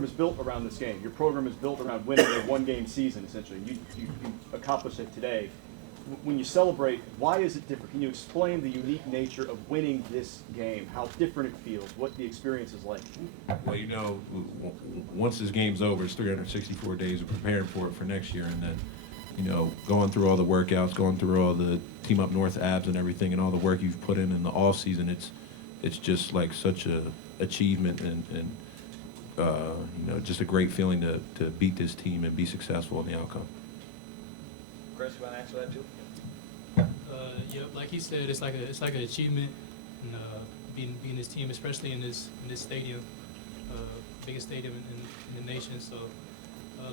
is built around this game. Your program is built around winning a one-game season, essentially. You accomplished it today. When you celebrate, why is it different? Can you explain the unique nature of winning this game, how different it feels, what the experience is like? Well, once this game's over, it's 364 days of preparing for it for next year, and then, going through all the workouts, going through all the Team Up North abs and everything, and all the work you've put in the off season. It's just like such a achievement and just a great feeling to beat this team and be successful in the outcome. Chris, you want to answer that too? Yep, like he said, it's like an achievement, and beating this team, especially in this stadium, biggest stadium in the nation. So,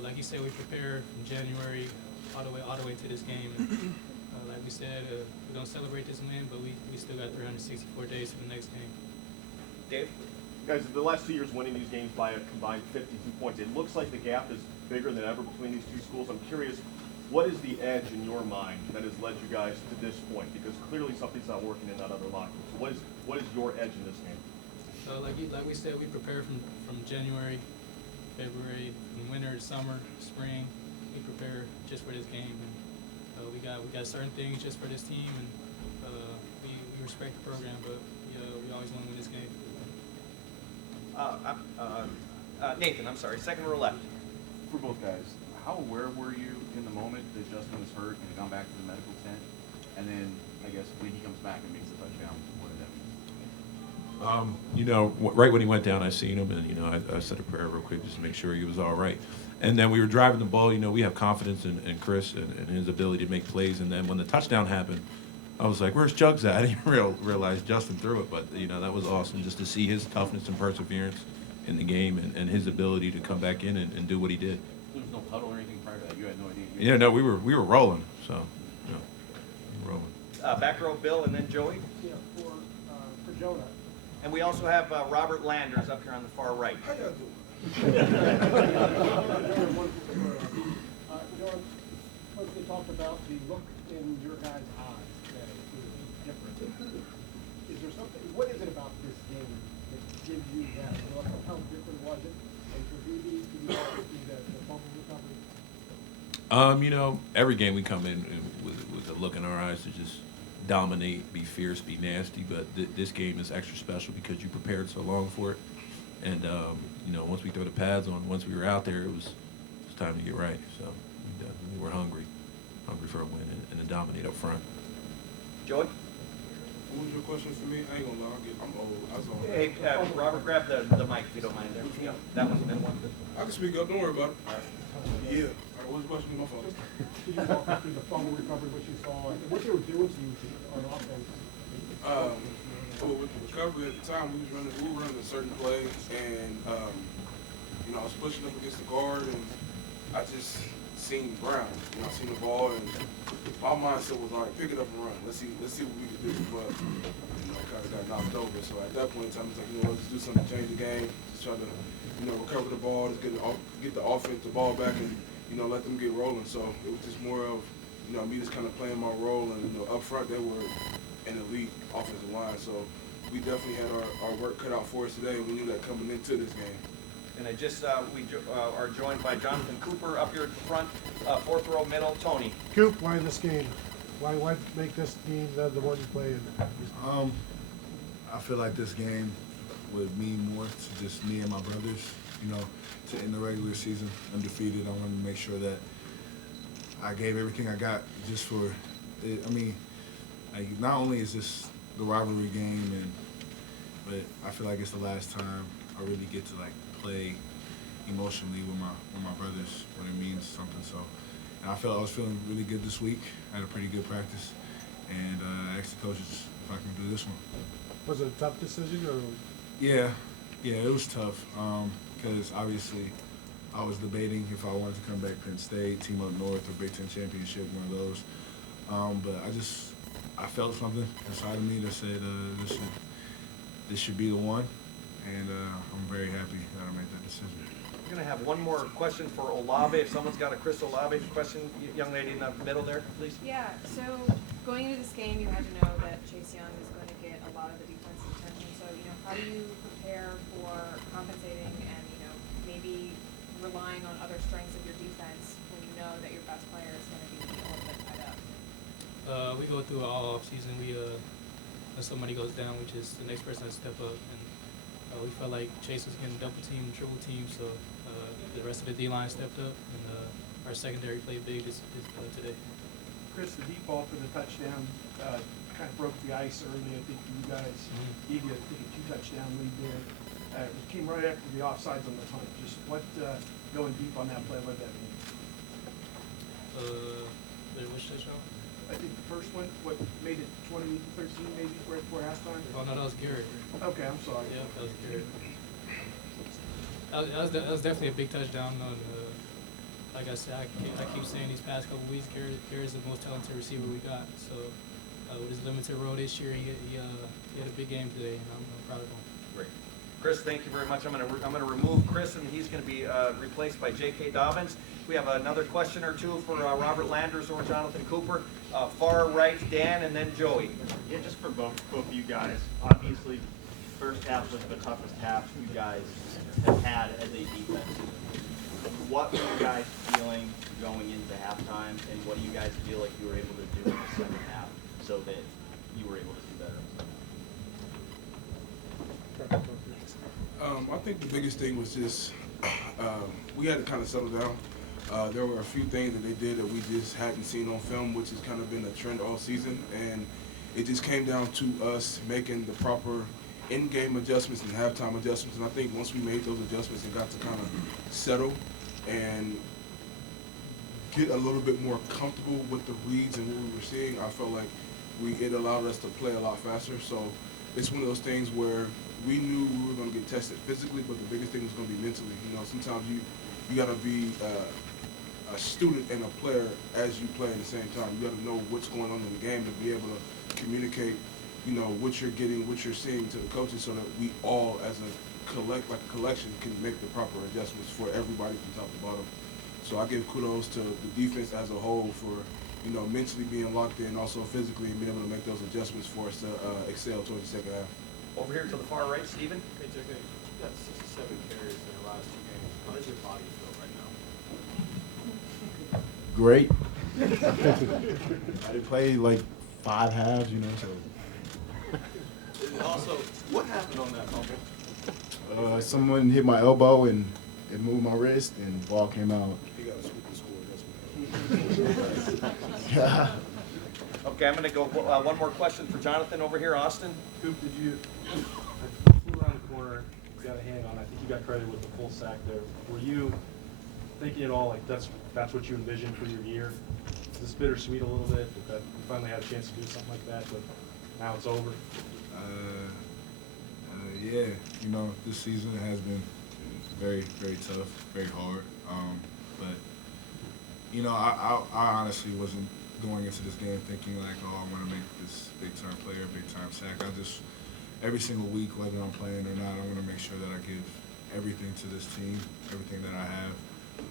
like he said, we prepare from January all the way to this game. And, like we said, we don't celebrate this win, but we still got 364 days for the next game. Dave? Guys, the last 2 years winning these games by a combined 52 points, it looks like the gap is bigger than ever between these two schools. I'm curious, what is the edge in your mind that has led you guys to this point? Because clearly something's not working in that other locker room. So what is your edge in this game? Like we said, we prepare from January, February, from winter to summer, spring. We prepare just for this game, and we got certain things just for this team, and we respect the program, but we always want to win this game. Nathan, I'm sorry, second row left. For both guys, how aware were you in the moment that Justin was hurt and had gone back to the medical tent? And then, I guess, when he comes back and makes the touchdown, what did that mean? Right when he went down, I seen him, and I said a prayer real quick just to make sure he was all right. And then we were driving the ball. We have confidence in Chris and his ability to make plays. And then when the touchdown happened, I was like, "Where's Jugs at?" I didn't realize Justin threw it, but that was awesome just to see his toughness and perseverance in the game and his ability to come back in and do what he did. There was no huddle or anything prior to that. You had no idea. Yeah, no, we were rolling. So, rolling. Back row Bill and then Joey. Yeah, for Jonah. And we also have Robert Landers up here on the far right. How y'all doing? John, once we talked about the look in your guys' eyes today, it was different. Is there something, what is it about this game that gives you that look? How different was it? And for BB, can you also see the fumble recovery? Every game we come in with a look in our eyes to just dominate, be fierce, be nasty. But this game is extra special because you prepared so long for it. And, once we throw the pads on, once we were out there, it was time to get right. So we were hungry for a win and to dominate up front. Joey? What was your question for me? I ain't gonna lie, I'm old. I was on. Hey, Robert, grab the mic if you don't mind there. Yeah, that one's been one. I can speak up, don't worry about it. Yeah. All right, what's the question? My fault. Can you walk us through the fumble recovery, what you saw, and what they were doing to you on offense? With the recovery at the time, we were running a certain play, and I was pushing up against the guard, and I just seen Brown. I seen the ball, and my mindset was all right, pick it up and run. Let's see what we can do. But I kind of got knocked over. So at that point in time, it's like, let's do something to change the game. Just try to recover the ball, just get the offense the ball back, and let them get rolling. So it was just more of me just kind of playing my role, and up front they were an elite offensive line. So we definitely had our work cut out for us today. We knew that coming into this game. And we are joined by Jonathan Cooper up here at the front, fourth row middle, Tony. Coop, why this game? Why make this game the one you play in? I feel like this game would mean more to just me and my brothers. To end the regular season undefeated, I wanted to make sure that I gave everything I got just for it. I mean, not only is this the rivalry game, but I feel like it's the last time I really get to play emotionally with my brothers when it means something. So, and I was feeling really good this week. I had a pretty good practice, and I asked the coaches if I can do this one. Was it a tough decision, or? Yeah, it was tough because obviously I was debating if I wanted to come back Penn State, Team Up North, or Big Ten Championship, one of those. But I felt something inside of me that said this should be the one, and I'm very happy that I made that decision. We're going to have one more question for Olave. If someone's got a Chris Olave question, young lady in the middle there, please. Yeah, so going into this game, you had to know that Chase Young is going to get a lot of the defensive attention. So, how do you prepare for compensating and, maybe relying on other strengths of your defense when you know that your best player is going to be a little bit tied up? We go through it all off season. When somebody goes down, we just the next person has to step up, and we felt like Chase was getting double team, triple team, so the rest of the D line stepped up, and our secondary played big today. Chris, the deep ball for the touchdown kind of broke the ice early. I think you guys gave you a 2-touchdown lead there. It came right after the offsides on the punt. Just what going deep on that play, what did that mean? Which touchdown? I think the first one, what made it 20-13 maybe right before halftime? Oh no, that was Garrett. Okay, I'm sorry. Yeah, that was Garrett. That was definitely a big touchdown. Like I said, I keep saying these past couple weeks, Garrett's the most talented receiver we got. So with his limited role this year, he had a big game today, and I'm proud of him. Great. Chris, thank you very much. I'm gonna remove Chris, and he's gonna be replaced by J.K. Dobbins. We have another question or two for Robert Landers or Jonathan Cooper. Far right, Dan, and then Joey. Yeah, just for both of you guys. Obviously, first half was the toughest half you guys have had as a defense. What were you guys feeling going into halftime, and what do you guys feel like you were able to do in the second half so that you were able to do better? I think the biggest thing was just we had to kind of settle down. There were a few things that they did that we just hadn't seen on film, which has kind of been a trend all season, and it just came down to us making the proper in-game adjustments and halftime adjustments. And I think once we made those adjustments and got to kind of settle and get a little bit more comfortable with the reads and what we were seeing, I felt like it allowed us to play a lot faster. So it's one of those things where we knew we were going to get tested physically, but the biggest thing was going to be mentally. You know, sometimes you got to be a student and a player as you play at the same time. You got to know what's going on in the game to be able to communicate, you know, what you're getting, what you're seeing to the coaches, so that we all, as a collection, can make the proper adjustments for everybody from top to bottom. So I give kudos to the defense as a whole for, you know, mentally being locked in, also physically, and being able to make those adjustments for us to excel towards the second half. Over here to the far right, Stephen. Hey, Jack, you got 67 carries in the last 2 games. How does your body feel right now? Great. I did play like 5 halves, you know, so. Also, what happened on that fumble? Someone hit my elbow and it moved my wrist and the ball came out. He got a scoop and score, that's what Okay, I'm going to go one more question for Jonathan over here. Austin? Coop, did you flew around the corner, got a hand on it. I think you got credit with the full sack there. Were you thinking at all like that's what you envisioned for your year? Is this bittersweet a little bit that you finally had a chance to do something like that, but now it's over? Yeah, you know, this season has been very, very tough, very hard. But, you know, I honestly wasn't going into this game thinking like, oh, I want to make this big-time player, big-time sack. Every single week, whether I'm playing or not, I want to make sure that I give everything to this team, everything that I have,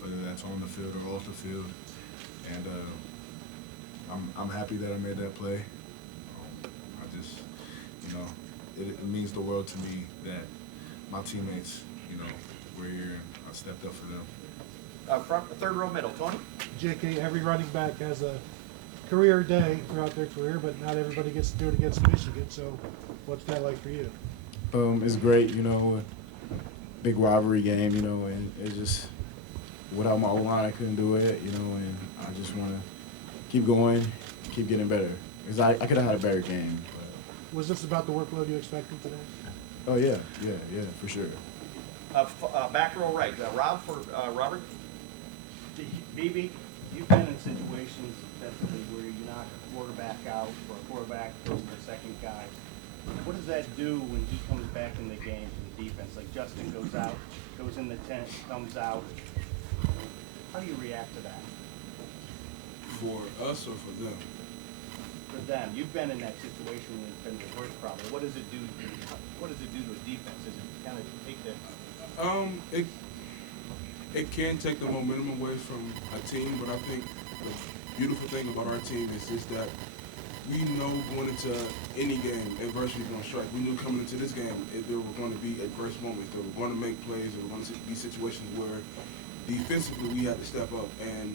whether that's on the field or off the field. And I'm happy that I made that play. I just, you know, it means the world to me that my teammates, you know, were here and I stepped up for them. Front, third row middle, Tony? JK, every running back has a career day throughout their career, but not everybody gets to do it against Michigan. So what's that like for you? It's great, you know, big rivalry game, you know, and it's just, without my O-line, I couldn't do it, you know, and I just want to keep going, keep getting better. Because I could have had a better game. But. Was this about the workload you expected today? Oh, yeah, for sure. Back row right. Rob for Robert? BB, you've been in situations defensively where you knock a quarterback out or a quarterback goes to the second guy. What does that do when he comes back in the game for the defense? Like Justin goes out, goes in the tent, comes out. How do you react to that? For us or for them? For them, you've been in that situation when it's been reversed probably. What does it do? What does it do to a defense? Does it kind of take the? It can take the momentum away from a team, but I think the beautiful thing about our team is that we know going into any game, adversity is going to strike. We knew coming into this game there were going to be adverse moments. There were going to make plays. There were going to be situations where defensively we had to step up, and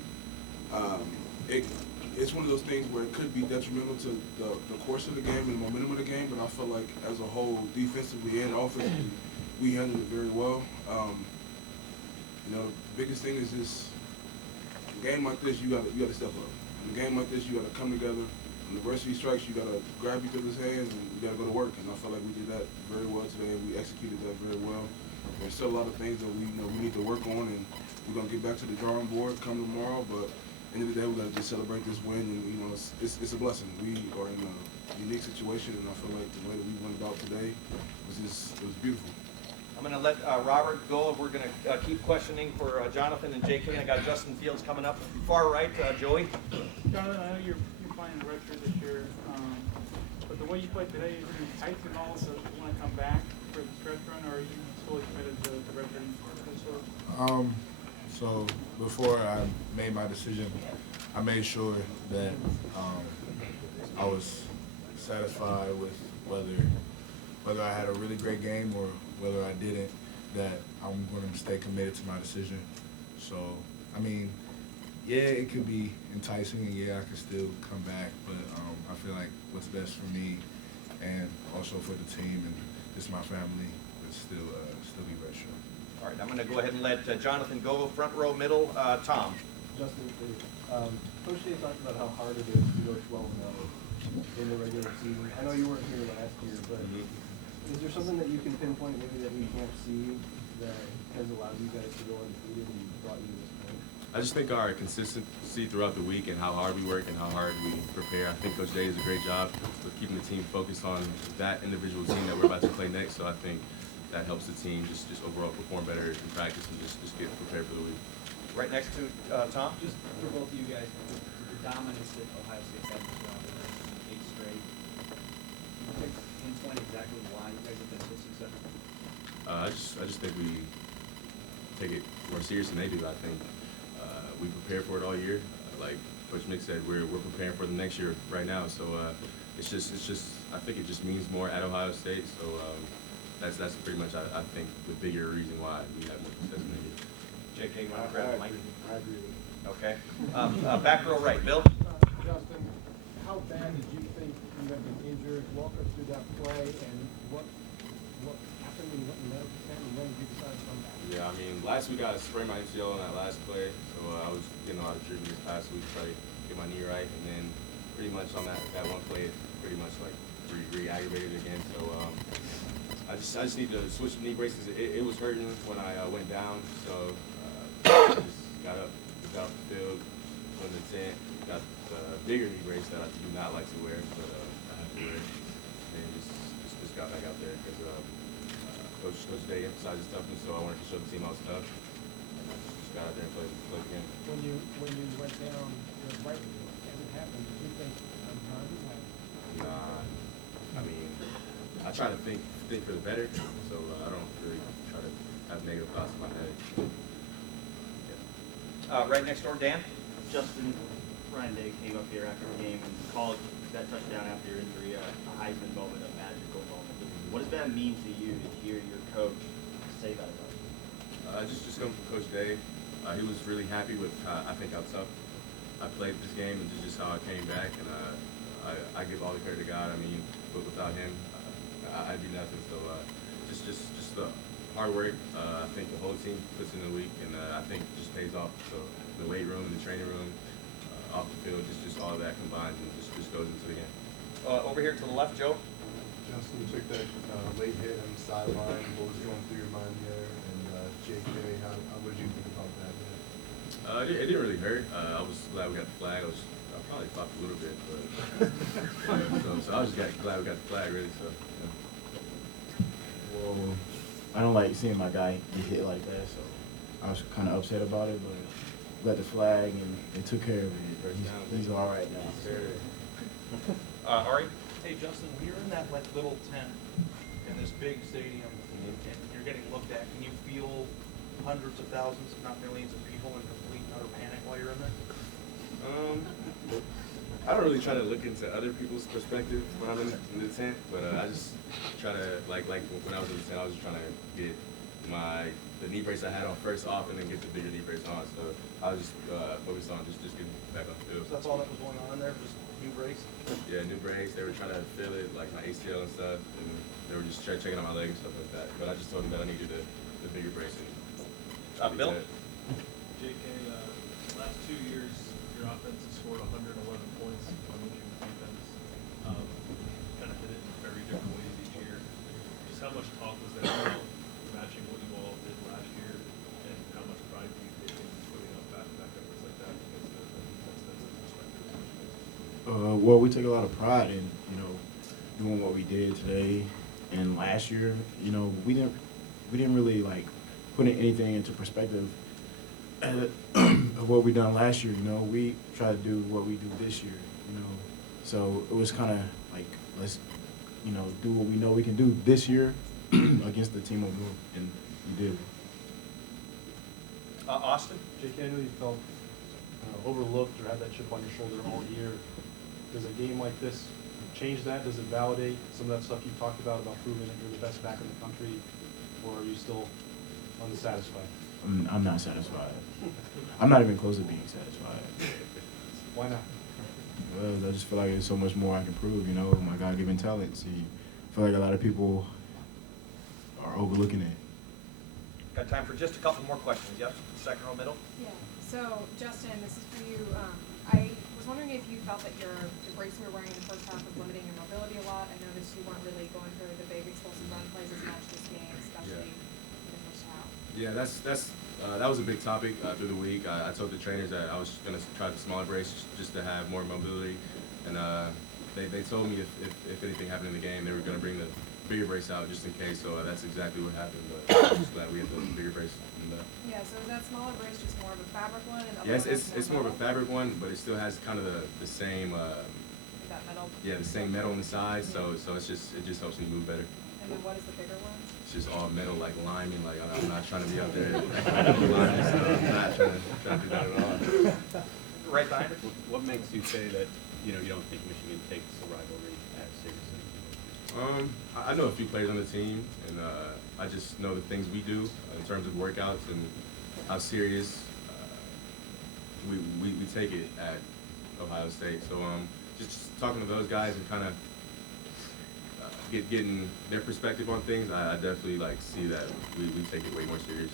it's one of those things where it could be detrimental to the course of the game and the momentum of the game, but I feel like as a whole, defensively and offensively, we handled it very well. You know, the biggest thing is just a game like this, you gotta step up. In a game like this, you gotta come together. When adversity strikes, you gotta grab each other's hands and you gotta go to work. And I feel like we did that very well today. We executed that very well. There's still a lot of things that we need to work on, and we're gonna get back to the drawing board come tomorrow. But at the end of the day, we gotta just celebrate this win, and it's a blessing. We are in a unique situation, and I feel like the way that we went about today was beautiful. I'm going to let Robert go. We're going to keep questioning for Jonathan and JK. I got Justin Fields coming up. Far right, Joey. Jonathan, I know you're playing the redshirt this year, but the way you played today, is it tight and all, so you want to come back for the stretch run, or are you fully committed to the redshirting? So before I made my decision, I made sure that I was satisfied with whether I had a really great game or whether I didn't, that I'm going to stay committed to my decision. So, I mean, yeah, it could be enticing, and yeah, I could still come back, but I feel like what's best for me and also for the team and just my family would still be redshirt. All right, I'm going to go ahead and let Jonathan go. Front row, middle, Tom. Justin, Coach Day talked about how hard it is to go 12-0 in the regular season. I know you weren't here last year, but is there something that you can pinpoint maybe that we can't see that has allowed you guys to go undefeated and brought you to this point? I just think our consistency throughout the week and how hard we work and how hard we prepare. I think Coach Day does a great job of keeping the team focused on that individual team that we're about to play next. So I think that helps the team just overall perform better in practice and just get prepared for the week. Right next to Tom. Just for both of you guys, the dominance that Ohio State had throughout the 8 straight. Can you pinpoint exactly why you guys have been so successful? I just think we take it more serious than they do. I think we prepare for it all year. Like Coach Mick said, we're preparing for the next year right now. So it's just I think it just means more at Ohio State. So that's pretty much I think the bigger reason why we have more success than they do. JK, you want to grab the mic? I agree with you. Okay. Back row right, Bill. Justin, how bad did you think you had been injured? Walk us through that play and what happened and what led to that, and when did you decide to come back? Yeah, I mean, last week I sprained my MCL on that last play, so I was getting a lot of treatment this past week to try to get my knee right, and then pretty much on that one play, it pretty much like re-aggravated again. So I just need to switch knee braces. It was hurting when I went down, so I just got up the field, went to the tent, got the bigger knee brace that I do not like to wear, but I have to wear it, and just got back out there because Coach Day emphasizes toughness, so I wanted to show the team I was tough. Just got out there and played the game. When you went down right as it happened, did you think I'm done? Nah, I mean, I try to think for the better, so I don't really try to have negative thoughts in my head. Yeah. Right next door, Dan. Justin, Ryan Day came up here after the game and called that touchdown after your injury a Heisman moment, a magical moment. What does that mean to you to hear your coach say that about you? Just coming from Coach Day, he was really happy with I think how tough I played this game and just how I came back, and I give all the credit to God. I mean, but without him, I'd be nothing. So just the hard work I think the whole team puts in the week, and I think it just pays off. So the weight room, the training room, off the field, just all of that combined and just goes into the game. Over here to the left, Joe. Justin, you took that late hit on the sideline. What was going through your mind there? And JK, how would you think about that hit? It didn't really hurt. I was glad we got the flag. I probably flopped a little bit, but so I was just glad we got the flag, really. So. Yeah. Well, I don't like seeing my guy get hit like that, so I was kind of upset about it, but got the flag and they took care of it, bro. He's all right now. Ari? Hey, Justin, when you're in that like little tent in this big stadium and you're getting looked at, can you feel hundreds of thousands, if not millions of people in complete and utter panic while you're in there? I don't really try to look into other people's perspective when I'm in the tent, but I just try to, like when I was in the tent, I was just trying to get the knee brace I had on first off and then get the bigger knee brace on. So I was just focused on just getting back on the field. So that's all that was going on there, just new brace? Yeah, new brace. They were trying to feel it, like my ACL and stuff, and they were just checking out my leg and stuff like that. But I just told them that I needed the bigger brace. And Bill? JK, last 2 years, your offense has scored 111 points on which your defense benefited in very different ways each year. Just how much talk was there about matching what you all did last year, and how much pride do you take in putting up back-to-back efforts like that against the defense that's expected as much? Well, we take a lot of pride in, you know, doing what we did today and last year. You know, we didn't really like putting anything into perspective of what we done last year. You know, we try to do what we do this year. You know, so it was kind of like, let's, you know, do what we know we can do this year against the team of North, and we did. Austin? JK, I know you felt overlooked or had that chip on your shoulder all year. Does a game like this change that? Does it validate some of that stuff you talked about proving that you're the best back in the country, or are you still unsatisfied? I'm not satisfied. I'm not even close to being satisfied. Why not? Well, I just feel like there's so much more I can prove, you know, my God-given talents. I feel like a lot of people are overlooking it. Got time for just a couple more questions. Yes, second row middle. Yeah, so Justin, this is for you. I was wondering if you felt that the brace you were wearing in the first half was limiting your mobility a lot. I noticed you weren't really going for the big explosive run plays as much this game, especially in the first half. Yeah, that was a big topic through the week. I told the trainers that I was going to try the smaller brace just to have more mobility, and they told me if anything happened in the game, they were going to bring the bigger brace out just in case. So that's exactly what happened. But I'm just glad we had the bigger brace. Yeah, so is that smaller brace just more of a fabric one? And the Yes, other one it's more of a fabric one, but it still has kind of the same. That metal? Yeah, the same metal on the side. So it just helps me move better. And then what is the bigger one? It's just all metal, like lineman. Like I'm not trying to be out there. Lineman, so I'm not trying to do that at all. Right behind it. What makes you say that, you don't think Michigan takes the rivalry as seriously? I know a few players on the team, and I just know the things we do in terms of workouts and how serious we take it at Ohio State. So just talking to those guys and kind of getting their perspective on things, I definitely see that we take it way more serious.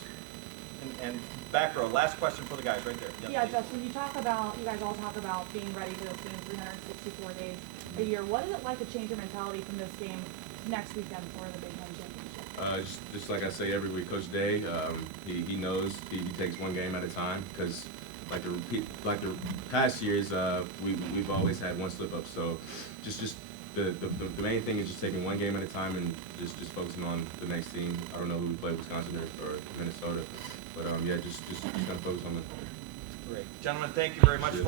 And back row, last question for the guys right there. Yeah, Justin, you guys all talk about being ready for this game 364 days a year. What is it like to change your mentality from this game next weekend for the Big Ten Championship? Just like I say every week, Coach Day, he knows he takes one game at a time, because like the past years, we've always had one slip up. So just the main thing is just taking one game at a time and just focusing on the next team. I don't know who we play, Wisconsin or Minnesota, but yeah, just gonna focus on the. Great, gentlemen, thank you very much, folks.